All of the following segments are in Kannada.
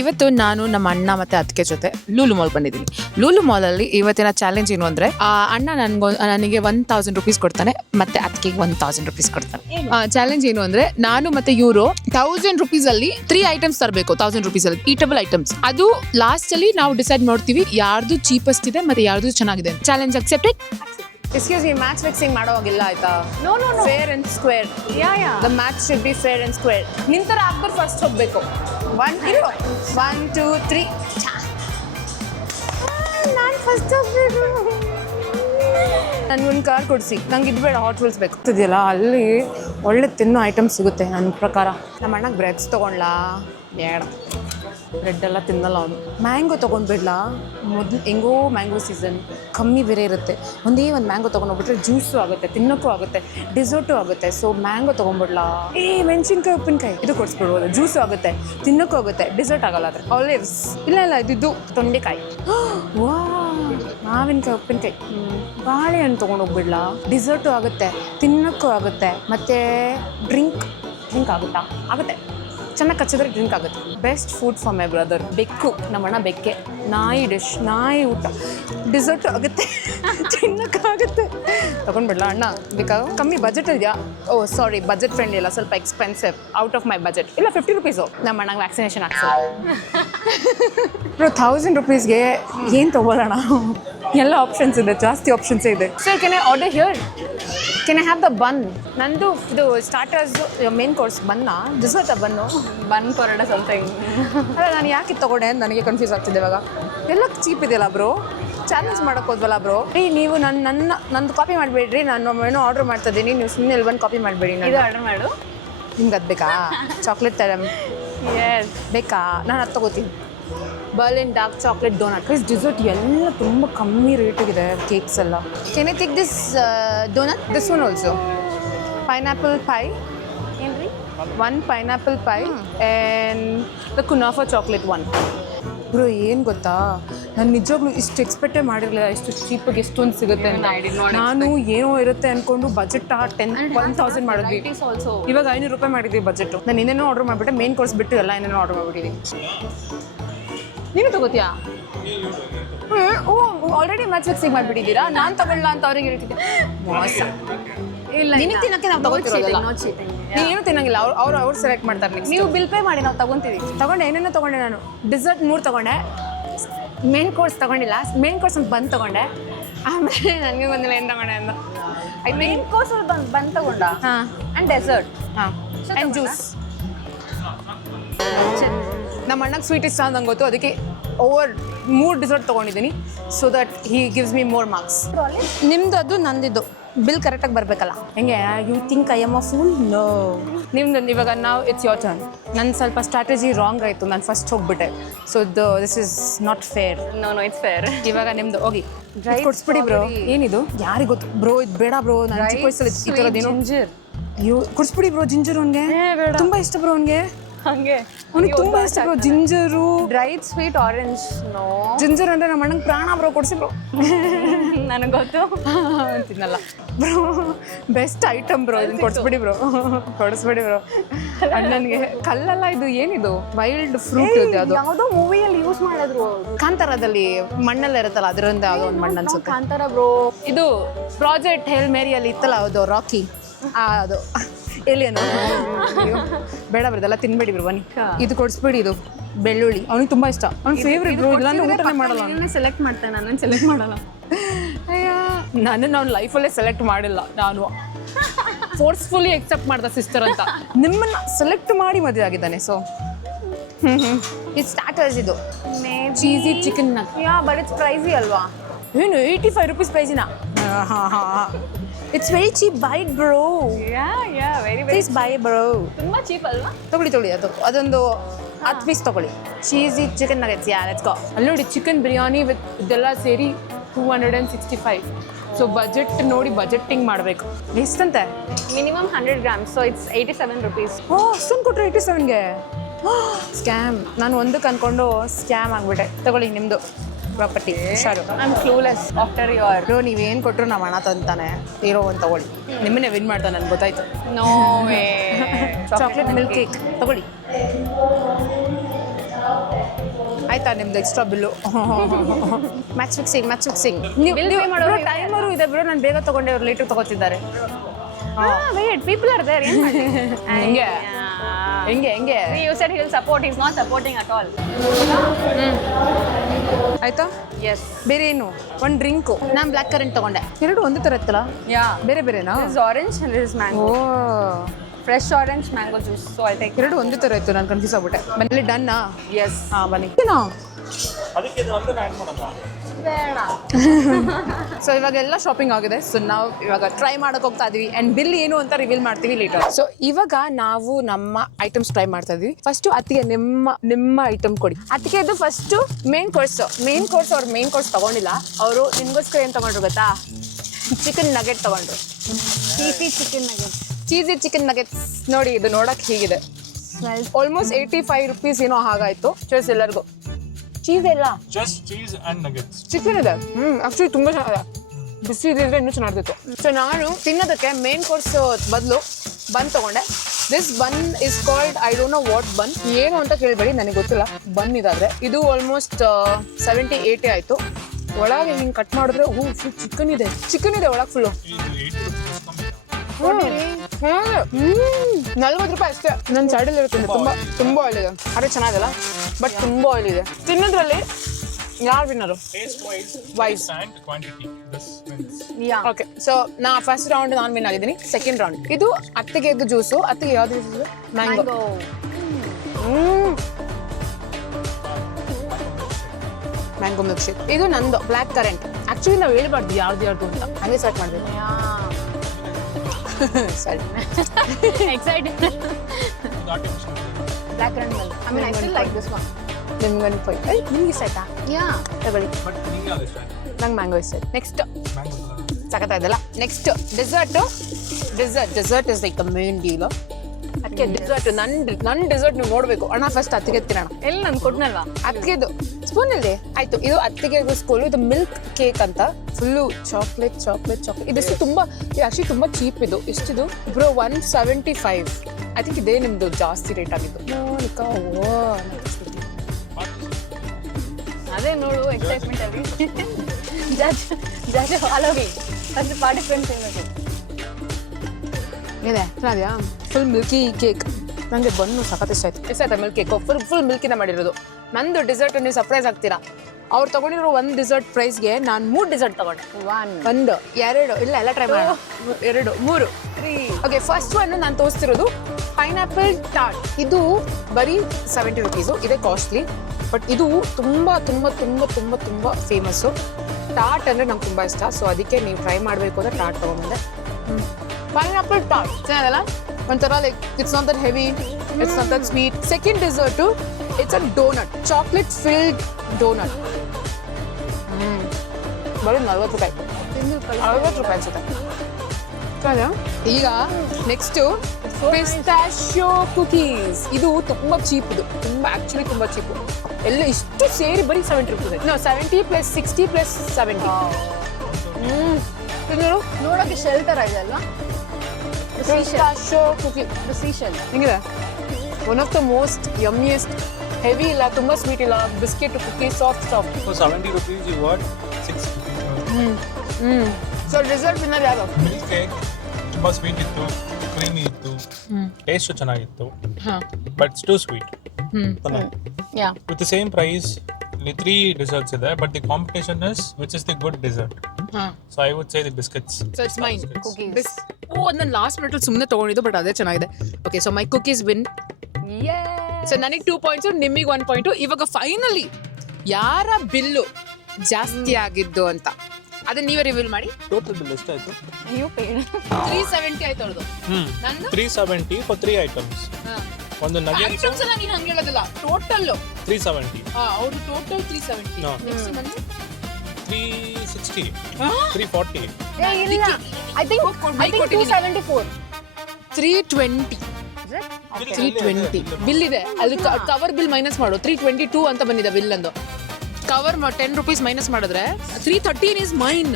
ಇವತ್ತು ನಾನು ನಮ್ಮ ಅಣ್ಣ ಮತ್ತೆ ಅದಕ್ಕೆ ಜೊತೆ ಲೂಲು ಮಾಲ್ ಬಂದಿದ್ದೀನಿ. ಲೂಲು ಮಾಲಲ್ಲಿ ಇವತ್ತಿನ ಚಾಲೆಂಜ್ ಏನು ಅಂದರೆ ಅಣ್ಣ ನನಗೆ 1000 ರೂಪೀಸ್ ಕೊಡ್ತಾನೆ ಮತ್ತೆ ಅದಕ್ಕೆ 1000 ರೂಪೀಸ್ ಕೊಡ್ತಾನೆ. ಚಾಲೆಂಜ್ ಏನು ಅಂದರೆ ನಾನು ಮತ್ತೆ ಇವರು 1000 ರೂಪೀಸಲ್ಲಿ 3 ಐಟಮ್ಸ್ ತರಬೇಕು. 1000 ರೂಪೀಸಲ್ಲಿ ಈಟಬಲ್ ಐಟಮ್ಸ್. ಅದು ಲಾಸ್ಟಲ್ಲಿ ನಾವು ಡಿಸೈಡ್ ಮಾಡ್ತೀವಿ ಯಾರ್ದು ಚೀಪೆಸ್ಟ್ ಇದೆ ಮತ್ತೆ ಯಾರ್ದು ಚೆನ್ನಾಗಿದೆ. Challenge accepted. Excuse me, match fixing ಮಾಡೋವಾಗಿಲ್ಲ ಆಯ್ತಾ? No. Fair and square. Yeah. The match should be fair and square. ನಿಂತರ ಹಾಕ್ಬಿಟ್ಟು ಫಸ್ಟ್ ಹೋಗ್ಬೇಕು. 1 2 3. ನಾನು ಫಸ್ಟ್ ಹೋಗ್ಬೇಕು. ನನಗೊಂದು ಕಾರ್ ಕೊಡಿಸಿ. ನಂಗೆ ಇದು ಬೇಡ, ಹಾಟ್ ವೀಲ್ಸ್ ಬೇಕು. ಇದೆಯಲ್ಲ ಅಲ್ಲಿ ಒಳ್ಳೆ ತಿನ್ನೋ ಐಟಮ್ ಸಿಗುತ್ತೆ ನನ್ನ ಪ್ರಕಾರ. ನಮ್ಮ ಅಣ್ಣಗೆ ಬ್ರೆಡ್ಸ್ ತೊಗೊಳ್ಲಾ? ಬೇಡ, ಬ್ರೆಡ್ ಎಲ್ಲ ತಿನ್ನಲ್ಲ ಅವನು. ಮ್ಯಾಂಗೋ ತೊಗೊಂಡ್ಬಿಡ್ಲಾ? ಮೊದಲು ಹೆಂಗೋ ಮ್ಯಾಂಗೋ ಸೀಸನ್ ಕಮ್ಮಿ ಬೇರೆ ಇರುತ್ತೆ. ಒಂದೇ ಒಂದು ಮ್ಯಾಂಗೋ ತೊಗೊಂಡೋಗ್ಬಿಟ್ರೆ ಜ್ಯೂಸು ಆಗುತ್ತೆ, ತಿನ್ನೋಕ್ಕೂ ಆಗುತ್ತೆ, ಡಿಸರ್ಟು ಆಗುತ್ತೆ. ಸೊ ಮ್ಯಾಂಗೋ ತೊಗೊಂಡ್ಬಿಡ್ಲಾ? ಮೆಣಸಿನ್ಕಾಯಿ ಉಪ್ಪಿನಕಾಯಿ ಇದು ಕೊಡಿಸ್ಬಿಡ್ಬೋದು. ಜ್ಯೂಸು ಆಗುತ್ತೆ, ತಿನ್ನೋಕ್ಕೂ ಆಗುತ್ತೆ, ಡಿಸರ್ಟ್ ಆಗಲ್ಲ. ಆದರೆ ಆಲಿವ್ಸ್ ಇಲ್ಲ ಇದು ತೊಂಡೆಕಾಯಿ. ವಾ, ಮಾವಿನಕಾಯಿ ಉಪ್ಪಿನಕಾಯಿ. ಬಾಳೆಹಣ್ಣು ತೊಗೊಂಡೋಗ್ಬಿಡ್ಲಾ? ಡಿಸರ್ಟು ಆಗುತ್ತೆ, ತಿನ್ನೋಕ್ಕೂ ಆಗುತ್ತೆ, ಮತ್ತು ಡ್ರಿಂಕ್ ಆಗುತ್ತಾ? ಆಗುತ್ತೆ, ಚೆನ್ನಾಗಿ ಕಚ್ಚಿದ್ರೆ ಡ್ರಿಂಕ್ ಆಗುತ್ತೆ. Best food for my brother. ಬೆಕ್ಕು, ನಮ್ಮಣ್ಣ ಬೆಕ್ಕೆ. ನಾಯಿ ಡಿಶ್, ನಾಯಿ ಊಟ, ಡಿಸರ್ಟ್ ಆಗುತ್ತೆ, ತಿನ್ನೋಕ್ಕಾಗುತ್ತೆ. ತೊಗೊಂಡ್ಬಿಡ್ಲ ಅಣ್ಣ? ಬೇಕಾಗ ಕಮ್ಮಿ ಬಜೆಟ್ ಇದೆಯಾ? ಓ ಸಾರಿ, ಬಜೆಟ್ ಫ್ರೆಂಡ್ಲಿ ಇಲ್ಲ, ಸ್ವಲ್ಪ expensive, out of my budget. ಇಲ್ಲ 50 ರೂಪೀಸು. ನಮ್ಮ ಅಣ್ಣಗೆ ವ್ಯಾಕ್ಸಿನೇಷನ್ ಹಾಕ್ಸಲ್ಲ. 1000 ರೂಪೀಸ್ಗೆ ಏನು ತೊಗೊಳ್ಳೋಣ? ಎಲ್ಲ ಆಪ್ಷನ್ಸ್ ಇದೆ, ಜಾಸ್ತಿ ಆಪ್ಷನ್ಸೇ ಇದೆ. Sir, can I order here? Can I have the bun? ನಂದು ಇದು ಸ್ಟಾರ್ಟರ್ಸು ಮೇನ್ ಕೋರ್ಸ್ ಬನ್ನ, dessert bun, bun parotta something. ಅಲ್ಲ, ನಾನು ಯಾಕೆ ತೊಗೊಂಡೆ ಅಂತ ನನಗೆ ಕನ್ಫ್ಯೂಸ್ ಆಗ್ತಿದೆ ಇವಾಗ. ಎಲ್ಲ ಚೀಪ್ ಇದೆಯಲ್ಲ ಬ್ರೋ, ಚಾಲೆಂಜ್ ಮಾಡೋಕೆ ಹೋದ್ವಲ್ಲ ಬ್ರೋ. ನೀವು ನಂದು ಕಾಪಿ ಮಾಡಬೇಡ್ರಿ, ನಾನು ಏನೋ ಆರ್ಡರ್ ಮಾಡ್ತಾ ಇದ್ದೀನಿ, ನೀವು ಸುಮ್ಮನೆ ಇಲ್ಲಿ ಬಂದು ಕಾಪಿ ಮಾಡಬೇಡಿ. ಇದು ಆರ್ಡರ್ ಮಾಡು. ನಿಮ್ಗೆ ಅದು ಬೇಕಾ? ಚಾಕ್ಲೇಟ್ ಥರ ಬೇಕಾ? ನಾನು ಅದು ತೊಗೋತೀನಿ. Berlin dark chocolate donut. Dessert ಎಲ್ಲ ತುಂಬ ಕಮ್ಮಿ ರೇಟಿಗಿದೆ, ಕೇಕ್ಸ್ ಎಲ್ಲ. Can I take this donut? This one also. Pineapple pie. ಏನ್ರಿ? 1 pineapple pie and the kunafa chocolate 1. Bro, ಏನು ಗೊತ್ತಾ, ನಾನು ನಿಜವಾಗ್ಲೂ ಇಷ್ಟು ಎಕ್ಸ್ಪೆಕ್ಟೇ ಮಾಡಿರಲಿಲ್ಲ, ಇಷ್ಟು ಚೀಪಾಗಿ ಎಷ್ಟೊಂದು ಸಿಗುತ್ತೆ ಅಂತ. ನಾನು ಏನೋ ಇರುತ್ತೆ ಅಂದ್ಕೊಂಡು ಬಜೆಟ್ 10,000 ಮಾಡಿದ್ವಿ. ಇವಾಗ 500 ರೂಪಾಯಿ ಮಾಡಿದ್ವಿ ಬಜೆಟು. ನಾನು ಏನೇನೋ ಆರ್ಡರ್ ಮಾಡಿಬಿಟ್ಟೆ, ಮೇನ್ ಕೋರ್ಸ್ ಬಿಟ್ಟು ಎಲ್ಲ ಏನೇನೋ ಆರ್ಡರ್ ಮಾಡಿಬಿಟ್ಟಿದ್ದೀನಿ. ನೀನು ತಗೋತೀಯಾ? ಆಲ್ರೆಡಿ ಮ್ಯಾಚ್ ಫಿಕ್ಸಿಂಗ್ ಮಾಡಿಬಿಟ್ಟಿದ್ದೀರಾ? ನಾನು ತಗೊಳ್ಳ ಅಂತ ಅವ್ರಿಗೆ ಹೇಳ್ತಿದ್ದೆ. ಮೋಸ. ಇಲ್ಲ, ನಿನಗೆ ತಿನ್ನೋಕ್ಕೆ ನಾವು ತಗೋತಿರೋದಿಲ್ಲ. ನೀನೇನು ತಿನ್ನಂಗಿಲ್ಲ, ಅವ್ರು ಸೆಲೆಕ್ಟ್ ಮಾಡ್ತಾರೆ. ನೀವು ಬಿಲ್ ಪೇ ಮಾಡಿ, ನಾವು ತಗೊಂತೀವಿ. ತಗೊಂಡೆ, ಏನೇನೋ ತಗೊಂಡೆ ನಾನು. ಡಿಸರ್ಟ್ 3 ತಗೊಂಡೆ, ಮೇನ್ ಕೋರ್ಸ್ ತಗೊಂಡಿಲ್ಲ. ಮೇನ್ ಕೋರ್ಸ್ ಒಂದು ಬಂದು ತಗೊಂಡೆ, ಆಮೇಲೆ ನನಗೆ ಬಂದಿಲ್ಲ ಏನು ತಗೊಂಡೆ ಅಂತ. ಮೇನ್ ಕೋರ್ಸ್ ಬನ್ ತಗೊಂಡ. ಹಾಂ, ಆ್ಯಂಡ್ ಡೆಸರ್ಟ್. ಹಾಂ, ಆ್ಯಂಡ್ ಜ್ಯೂಸ್. ನಮ್ಮ ಅಣ್ಣಗೆ ಸ್ವೀಟ್ ಇಷ್ಟ ಅಂತ ನಂಗೆ ಗೊತ್ತು, ಅದಕ್ಕೆ ಓವರ್ 3 ಡಿಸರ್ಟ್ ತೊಗೊಂಡಿದ್ದೀನಿ. So that he gives me more marks. ನಿಮ್ದು ಅದು ನಂದಿದ್ದು ಬಿಲ್ ಕರೆಕ್ಟಾಗಿ ಬರಬೇಕಲ್ಲ. ಹೆಂಗೆ? You think I am a fool? No. ನಿಮ್ದು ಇವಾಗ ನಾವು ಇಟ್ಸ್ ಯೋರ್ ಟರ್ನ್. ನನ್ನ ಸ್ವಲ್ಪ ಸ್ಟ್ರಾಟಜಿ ರಾಂಗ್ ಆಯಿತು, ನಾನು ಫಸ್ಟ್ ಹೋಗ್ಬಿಟ್ಟೆ. So this is not fair. No it's fair. ಇವಾಗ ನಿಮ್ದು ಹೋಗಿ ಕೊಡಿಸ್ಬಿಡಿ ಬ್ರೋ. ಏನಿದು? ಯಾರಿಗೆ ಗೊತ್ತು ಬ್ರೋ? ಇದು ಬೇಡ ಬ್ರೋ, ನಾನು ಚಿಕ್ಕ ವಯಸ್ಸಲ್ಲಿ ಈ ಥರದ್ದೇನು. ಜಿಂಜರ್. ಅಯ್ಯೋ, ಕುಡಿಸ್ಬಿಡಿ ಬ್ರೋ. ಜಿಂಜರ್ ಅವನಿಗೆ ತುಂಬ ಇಷ್ಟ ಬ್ರೋ. ಅವನಿಗೆ ತುಂಬ ಇಷ್ಟ bro ginger. Dried sweet orange. No, ginger ಅಂದರೆ ನಮ್ಮ ಅಣ್ಣಂಗೆ ಪ್ರಾಣ ಬ್ರೋ. ಕೊಡಿಸಿ ಬ್ರೋ. ನನಗೆ ಗೊತ್ತು, ತಿನ್ನಲ್ಲ ಬ್ರೋ. ಬೆಸ್ಟ್ ಐಟಮ್ ಬ್ರೋ, ಇದನ್ನು ಕೊಡಿಸ್ಬಿಡಿ ಬ್ರೋ. ಕೊಡಿಸ್ಬಿಡಿ ಬ್ರೋ ಅಣ್ಣನಿಗೆ. ಕಲ್ಲಲ್ಲ ಇದು, ಏನಿದು? ವೈಲ್ಡ್ ಫ್ರೂಟ್ ಇದೆ ಅದು. ಯಾವುದೋ ಮೂವಿಯಲ್ಲಿ ಯೂಸ್ ಮಾಡಿದ್ರು. ಕಾಂತಾರದಲ್ಲಿ ಮಣ್ಣೆಲ್ಲ ಇರುತ್ತಲ್ಲ, ಅದರಿಂದ ಯಾವುದೋ ಒಂದು ಮಣ್ಣು ಅನ್ಸುತ್ತೆ. ಕಾಂತಾರ ಬ್ರೋ. ಇದು ಪ್ರಾಜೆಕ್ಟ್ ಹೇಲ್ ಮೇರಿಯಲ್ಲಿ ಇತ್ತಲ್ಲ, ಅದು ರಾಕಿ. ಅದು ಎಲಿಯನು. ಬೇಡ ಬರೋದೆಲ್ಲ ತಿನ್ಬೇಡಿ ಬ್ರೋ, ಬನ್ನಿ. ಇದು ಕೊಡಿಸ್ಬಿಡಿ. ಇದು ಬೆಳ್ಳುಳ್ಳಿ ಅವನಿಗೆ ತುಂಬ ಇಷ್ಟ, ಅವ್ನ ಫೇವ್ರೇಟ್ ಬ್ರೋ. ಇಲ್ಲಾಂದ್ರೆ ಊಟನೇ ಮಾಡಲ್ಲ. ನಾನು ಸೆಲೆಕ್ಟ್ ಮಾಡ್ತೇನೆ, ನಾನು ಸೆಲೆಕ್ಟ್ ಮಾಡಲ್ಲ. ಅಯ್ಯ, ನಾನು ಲೈಫಲ್ಲೇ ಸೆಲೆಕ್ಟ್ ಮಾಡಿಲ್ಲ. ನಾನು ಫೋರ್ಸ್ಫುಲಿ ಎಕ್ಸೆಪ್ಟ್ ಮಾಡ್ದೆ ಸಿಸ್ಟರ್ ಅಂತ. ನಿಮ್ಮನ್ನು ಸೆಲೆಕ್ಟ್ ಮಾಡಿ ಮದುವೆ ಆಗಿದ್ದಾನೆ. ಸೊ ಇದು ಸ್ಟಾರ್ಟರ್ಸ್. ಇದು cheesy chicken. But it's pricey ಅಲ್ವಾ? ಏನು 85 ರೂಪೀಸ್ ಪ್ರೈಸಿನ? It's very cheap. Buy bro. Very please buy bro. ತುಂಬ ಚೀಪ್ ಅಲ್ವಾ? ತೊಗೊಳ್ಳಿ. ಅದೊಂದು 10 ಪೀಸ್ ತೊಗೊಳ್ಳಿ. Cheesy chicken nuggets. Let's go. ಅಲ್ಲಿ ನೋಡಿ, ಚಿಕನ್ ಬಿರಿಯಾನಿ ವಿತ್ ಇದೆಲ್ಲ ಸೇರಿ 265. ಸೊ ಬಜೆಟ್ ನೋಡಿ, ಬಜೆಟ್ಟಿಂಗ್ ಮಾಡಬೇಕು. ಎಷ್ಟಂತೆ? Minimum 100 grams, so it's 87 rupees. ಅಷ್ಟೊಂದು ಕೊಟ್ಟರೆ 87ಗೆ? ಸ್ಕ್ಯಾಮ್. ನಾನು ಒಂದಕ್ಕೆ ಅಂದ್ಕೊಂಡು ಸ್ಕ್ಯಾಮ್ ಆಗಿಬಿಟ್ಟೆ. ತಗೊಳ್ಳಿ ನಿಮ್ಮದು ಪ್ರಾಪರ್ಟಿ. ಹುಷಾರು. I am clueless after your. Bro, ನೀವೇನು ಕೊಟ್ಟರು ನಮ್ಮ ಹಣ ತಂತಾನೆ. ಇರೋ ಒಂದು ತಗೊಳ್ಳಿ. ನಿಮ್ಮನ್ನೇ ವಿನ್ ಮಾಡ್ತಾನೆ, ನನಗೆ ಗೊತ್ತಾಯ್ತು. No way. Chocolate milk cake ತಗೊಳ್ಳಿ. ಆಯ್ತಾ ನಿಮ್ದು extra bill match fixing Bill pay ಮಾಡೋರು ಟೈಮರು ಇದೆ ಬಿಡು ನಾನು ಬೇಗ ತಗೊಂಡೆ ಅವ್ರು ಲೇಟರ್ ತಗೋತಿದ್ದಾರೆ wait, people are there. ಏನ್ ಮಾಡ್ಲಿ? ಹೆಂಗೆ See, you said he'll support. He's not supporting at all. ಆಯ್ತಾ Yes. ಬೇರೆ ಏನು ಒಂದು ಡ್ರಿಂಕು ನಾನು ಬ್ಲ್ಯಾಕ್ ಕರೆಂಟ್ ತಗೊಂಡೆ ಎರಡು ಒಂದೇ ಥರ ಇತ್ತಲ್ಲ Yeah. ಬೇರೆ ಬೇರೆನಾ This is orange and this is mango. Fresh orange mango juice. So I'll take. ಎರಡು ಒಂದೇ ಥರ ಇತ್ತು ನಾನು ಕನ್ಫ್ಯೂಸ್ ಆಗ್ಬಿಟ್ಟೆ ಮನೇಲಿ ಡನ್ನಾ Yes. ಹಾಂ ಬನ್ನಿ ಅದಕ್ಕೆ ಇದು ಒಂದು ಆ್ಯಡ್ ಮಾಡೋಣ. ಬೇಡ. ಸೊ ಇವಾಗೆಲ್ಲ ಶಾಪಿಂಗ್ ಆಗಿದೆ ಸೊ ನಾವು ಇವಾಗ ಟ್ರೈ ಮಾಡಕ್ ಹೋಗ್ತಾ ಇದೀವಿ ಅಂಡ್ ಬಿಲ್ ಏನು ಅಂತ ರಿವೀಲ್ ಮಾಡ್ತೀವಿ ಲೇಟರ್ ಸೊ ಇವಾಗ ನಾವು ನಮ್ಮ ಐಟಮ್ಸ್ ಟ್ರೈ ಮಾಡ್ತಾ ಇದೀವಿ ಫಸ್ಟ್ ಅತ್ತಿಗೆ ನಿಮ್ಮ ಐಟಮ್ ಕೊಡಿ ಅತ್ತಿಗೆ ಇದು ಫಸ್ಟ್ ಮೇನ್ ಕೋರ್ಸ್ ಅವ್ರು ಮೇನ್ ಕೋರ್ಸ್ ತಗೊಂಡಿಲ್ಲ ಅವರು ನಿಮ್ಗೋಸ್ಕರ ಏನ್ ತಗೊಂಡ್ರು ಗೊತ್ತಾ ಚಿಕನ್ ನಗೆಟ್ ತಗೊಂಡ್ರು ಚೀಸಿ ಚಿಕನ್ ನಗೆಟ್ಸ್ ನೋಡಿ ಇದು ನೋಡಕ್ ಹೀಗಿದೆ ಆಲ್ಮೋಸ್ಟ್ 85 rupees ಏನೋ ಹಾಗಾಯ್ತು ಚೂಸ್ ಎಲ್ಲರಿಗೂ ಚೀಸ್ ಎಲ್ಲ Just cheese and nuggets. Chicken ಇದೆ ಆಕ್ಚುಲಿ ತುಂಬಾ ಚೆನ್ನಾಗಿದೆ ಬಿಸಿ ಇದ್ರೆ ಇನ್ನೂ ಚೆನ್ನಾಗಿತ್ತು ಸೊ ನಾನು ತಿನ್ನೋದಕ್ಕೆ ಮೇನ್ ಕೋರ್ಸ್ ಬದಲು ಬನ್ ತಗೊಂಡೆ this bun is called I don't know what bun ಏನು ಅಂತ ಕೇಳಬೇಡಿ ನನಗೆ ಗೊತ್ತಿಲ್ಲ ಬನ್ ಇದಾದ್ರೆ ಇದು ಆಲ್ಮೋಸ್ಟ್ 70-80 ಆಯ್ತು ಒಳಗೆ ಹಿಂಗೆ ಕಟ್ ಮಾಡಿದ್ರೆ ಫುಲ್ ಚಿಕನ್ ಇದೆ ಒಳಗೆ ಫುಲ್ಲು ಇದು 80 rupees ಕಮ್ಮಿ. 40 ರೂಪಾಯಿ ಅಷ್ಟೇ ನನ್ನ ಸೈಡಲ್ಲಿ ಇರುತ್ತೆ ತುಂಬಾ ಆಯಿಲ್ ಇದೆ ಅದೇ ಚೆನ್ನಾಗಲ್ಲ ಬಟ್ ತುಂಬಾ ಆಯಿಲ್ ಇದೆ ತಿನ್ನೋದ್ರಲ್ಲಿ ಯಾರು winner Taste wise and quantity. This wins. Yeah. Okay so ನಾ ಫಸ್ಟ್ ರೌಂಡ್ ನಾನು ವಿನ್ ಆಗಿದ್ದೀನಿ ಸೆಕೆಂಡ್ ರೌಂಡ್ ಇದು ಅತ್ತಿಗೆ ಜ್ಯೂಸು ಅತ್ತಿಗೆ ಯಾವ್ದು juice mango mango milk shake ಇದು ನಂದು ಬ್ಲ್ಯಾಕ್ ಕರೆಂಟ್ ಆಕ್ಚುಲಿ ನಾವು ಹೇಳ್ಬಾರ್ದು ಯಾವ್ದು ಅಂತ ಹಂಗೆ ಸ್ಟಾರ್ಟ್ ಮಾಡಬೇಕು ಸರಿ Excited. Artificial. Black currant milk. I mean, I still like this one. ನಿಮ್ಗೊಂದು ಪೈ ನಿಮ್ಗೆ ಇಷ್ಟ ಆಯ್ತಾ Yeah. ತಗೊಳ್ಳಿ But ನಿಂಗೆ ಯಾವ್ದು ಇಷ್ಟ ಆಯ್ತು? ನಂಗೆ ಮ್ಯಾಂಗೋ ಇಷ್ಟ ನೆಕ್ಸ್ಟ್ Mango. ಸಖತ್ತಾಯ್ತಲ್ಲ next dessert is like the main deal ಅದಕ್ಕೆ ಡೆಸರ್ಟ್ ನನ್ನ ಡೆಸರ್ಟ್ ನೀವು ನೋಡಬೇಕು ಅಣ್ಣ ಫಸ್ಟ್ ಅತ್ತಿಗೆ ತಿನ್ನೋಣ ಎಲ್ಲಿ ನಾನು ಕೊಡ್ನಲ್ವಾ? ಅತ್ತಿಗೆದು ಸ್ಪೂನ್ ಇಲ್ಲಿ ಆಯ್ತು ಇದು ಅತ್ತಿಗೆಗೂ ಸ್ಕೂಲು ಇದು ಮಿಲ್ಕ್ ಕೇಕ್ ಅಂತ ಫುಲ್ಲು ಚಾಕ್ಲೇಟ್ ಇದೆಷ್ಟು ತುಂಬ ಇದು ಆಕ್ಚುಲಿ ತುಂಬ ಚೀಪ್ ಇದು ಎಷ್ಟಿದು ಬ್ರೋ 175 ಐ ಥಿಂಕ್ ಇದೇ ನಿಮ್ಮದು ಜಾಸ್ತಿ ರೇಟ್ ಆಗಿತ್ತು ಮೋನಿಕಾ ಅದೇ ನೋಡು ಎಕ್ಸೈಟ್ಮೆಂಟ್ ಅಲ್ಲಿ ಜಡ್ಜ್ ಹಾಲೋಗಿ ಫಸ್ಟ್ ಪಾರ್ಟಿಸಿಪೆಂಟ್ಸ್ ಇರಬೇಕು. ಇದೆ ಚೆನ್ನಾಗಿದೆಯಾ ಫುಲ್ ಮಿಲ್ಕಿ ಕೇಕ್ ನನಗೆ ಬನ್ನು ಸಖತ್ ಇಷ್ಟ ಆಯ್ತು ಎಷ್ಟಾಯ್ತಾ ಮಿಲ್ಕ್ ಕೇಕ್ ಫುಲ್ ಮಿಲ್ಕಿನ ಮಾಡಿರೋದು ನಂದು ಡೆಸರ್ಟ್ ನೀವು ಸರ್ಪ್ರೈಸ್ ಆಗ್ತೀರಾ ಅವ್ರು ತಗೊಂಡಿರೋ ಒಂದು ಡೆಸರ್ಟ್ ಪ್ರೈಸ್ಗೆ ನಾನು 3 ಡೆಸರ್ಟ್ ತಗೊಂಡೆ 1 2 ಇಲ್ಲ ಎಲ್ಲ ಟ್ರೈ ಮಾಡೋಣ 2 3 ಓಕೆ ಫಸ್ಟ್ ಒನ್ ನಾನು ತೋರಿಸ್ತಿರೋದು ಪೈನಾಪಲ್ ಟಾರ್ಟ್ ಇದು ಬರೀ 70 rupees ಇದೆ ಕಾಸ್ಟ್ಲಿ ಬಟ್ ಇದು ತುಂಬ ಫೇಮಸ್ಸು ಟಾರ್ಟ್ ಅಂದರೆ ನಂಗೆ ತುಂಬ ಇಷ್ಟ ಸೊ ಅದಕ್ಕೆ ನೀವು ಟ್ರೈ ಮಾಡಬೇಕು ಅಂದರೆ ಟಾರ್ಟ್ ತೊಗೊಂಬಂದೆ ಪೈನಾಪಲ್ ಟಾರ್ಟ್ ಚೆನ್ನಾಗಲ್ಲ ಒಂಥರ like it's not that heavy it's not that sweet second desert it's a doughnut chocolate filled doughnut ಬರೀ 40 ರೂಪಾಯಿ 60 ರೂಪಾಯಿ ಅನ್ಸುತ್ತೆ ಈಗ ನೆಕ್ಸ್ಟು ಪಿಸ್ತಾಶಿಯೋ ಕುಕೀಸ್ ಇದು ತುಂಬ ಚೀಪ್ ಇದು ಆ್ಯಕ್ಚುಲಿ ತುಂಬ ಚೀಪು ಎಲ್ಲ ಇಷ್ಟು ಸೇರಿ ಬರೀ 70 ರೂಪಾಯಿ ನೋ 70 + 60 + 70 ನೋಡು ನೋಡೋಕೆ ಶೆಲ್ ತರ ಇದೆ ಅಲ್ವಾ? ಪಿಸ್ತಾಶಿಯೋ ಕುಕಿ ಸೀಶೆಲ್ ಹೆಂಗಿದೆ one of the most yummiest heavy ಇಲ್ಲ ತುಂಬ ಸ್ವೀಟ್ ಇಲ್ಲ biscuit cookie soft So 70 rupees you got 6 rupees. So result winner ಯಾರು Milk cake ತುಂಬಾ ಸ್ವೀಟ್ ಇತ್ತು ಕ್ರೀಮಿ ಇತ್ತು ಟೇಸ್ಟ್ ಚೆನ್ನಾಗಿತ್ತು ಹಾಂ but it's too sweet yeah with the same price ಇಲ್ಲಿ 3 desserts ಇದೆ but the competition is which is the good dessert ಹಾಂ so I would say the biscuits so it's main ನಾನು ಲಾಸ್ಟ್ ಮಿನಿಟ್ ಸುಮ್ಮನೆ ತೊಗೊಂಡಿದ್ದು ಬಟ್ ಅದೇ ಚೆನ್ನಾಗಿದೆ okay so my cookies win so ನನಗೆ 2 ಪಾಯಿಂಟ್ಸು ನಿಮಗೆ 1 ಪಾಯಿಂಟು ಇವಾಗ ಫೈನಲಿ ಯಾರ ಬಿಲ್ಲು ಜಾಸ್ತಿ ಆಗಿದ್ದು ಅಂತ ಅದನ್ನ ನೀವೇ ರಿವೀಲ್ ಮಾಡಿ ಟೋಟಲ್ ಬಿಲ್ ಎಷ್ಟಾಯ್ತು ಯು ಪೇಡ್ 370 ಆಯ್ತು ಅವ್ರದ್ದು ನಂದು 370 for 3 items ಒಂದು ನಗೆಟ್ಸ್ ಐಟಮ್ಸ್ ಎಲ್ಲ ನೀನು ಹಂಗೆ ಹೇಳೋದಿಲ್ಲ ಟೋಟಲ್ 370 ಅವರು ಟೋಟಲ್ 370 No. ನೆಕ್ಸ್ಟ್ ಬಂದು 360 340 ಇಲ್ಲ ಐ ಥಿಂಕ್ 274 320 320 ಬಿಲ್ ಇದೆ ಅಲ್ಲಿ ಕವರ್ ಬಿಲ್ ಮೈನಸ್ ಮಾಡು 322 ಅಂತ ಬಂದಿದೆ ಬಿಲ್ ಅಂದು ಕವರ್ 10 ರೂಪೀಸ್ ಮೈನಸ್ ಮಾಡಿದ್ರೆ 313 ಇಸ್ ಮೈನ್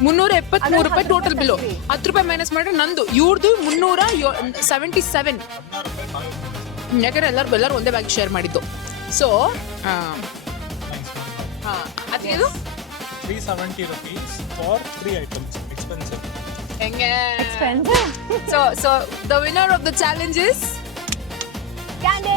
373 ರೂಪಾಯಿ ಟೋಟಲ್ ಬಿಲ್ಲು 10 ರೂಪಾಯಿ ಮೈನಸ್ ಮಾಡಿದ್ರೆ ನಂದು ಇವ್ರದ್ದು 377 ಯಾಕಂದ್ರೆ ಎಲ್ಲರೂ ಒಂದೇ ಬ್ಯಾಗ್ ಶೇರ್ ಮಾಡಿದ್ದು ಸೊ Nice one. ಅದಕ್ಕೆ ಇದು 370 rupees for 3 items. Expensive. ಹೆಂಗೆ Expensive. So the winner of the challenge is Candy.